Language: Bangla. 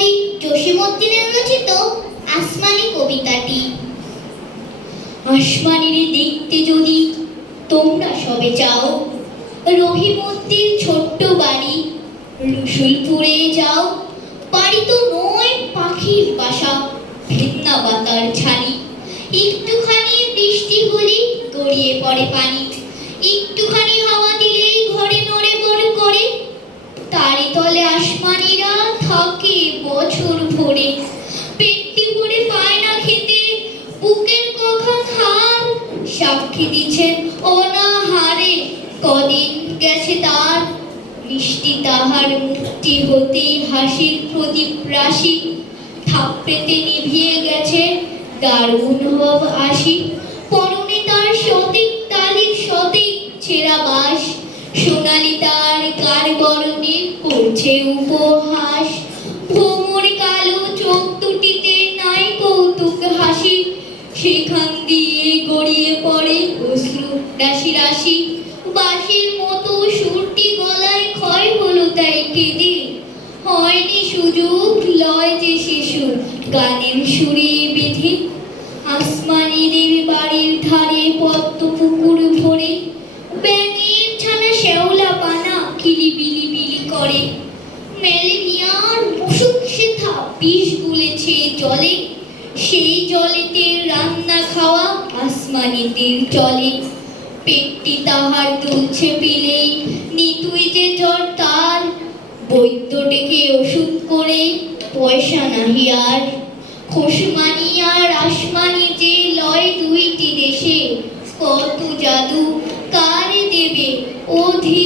কবি জসীমউদ্দীনের রচিত আসমানি কবিতাটি। আসমানিরে দেখতে যদি তোমরা সবে চাও, রহিমউদ্দির ছোট্ট বাড়ি রসুলপুরে যাও। বাড়ি তো নয় পাখির বাসা, ফেতনা বাতার ছানি। একটুখানি বৃষ্টি হলেই গড়িয়ে পড়ে পানি, একটুখানি হাওয়া দিলেই ঘরে নড়ে বড় করে। তারি তলে আসমানিরা থাকে বছর ভরে, পেটটি ভরে পায় না খেতে, বুকের কখান হার সাক্ষী দিচ্ছেন অনাহারে কদিন গেছে তার। মিষ্টি তাহার মুখটি হতে হাসির প্রদীপ রাশি, থাপড়েতে নিভিয়ে গেছে দারুণ হব আসি। পরনে তার শতেক তালির শতেক ছেঁড়া বাস, সোনালি তার কার বরণে করছে উপহাস। ভোমর কালো চোখ দুটিতে নাই কৌতুক হাসি, সেখান দিয়ে গড়িয়ে পড়ে অশ্রু রাশি রাশি। বাঁশির মতো সুরটি গলায় ক্ষয় হলো তাই কেঁদে, হয়নি সুযোগ লয় যে শিশু গানের সুরে বেঁধে। আসমানিদের বাড়ির ধারে পদ্ম পুকুর ভরে, ব্যাঙের ছানা শ্যাওলা পানা কিলিবিলি বিলি করে। ম্যালেরিয়ার মশক সেথা বিষ গুলেছে জলে, সেই জলেতে রান্না খাওয়া আসমানিদের চলে। পেটটি তাহার দুলছে পিলেই নিতুই যে জ্বর তার, বৈদ্য ডেকে ওষুধ করে পয়সা নাহি আর। খোশমানি আর আসমানি যে লয় দুইটি দেশে, কত জাদু কারে দেবে অধি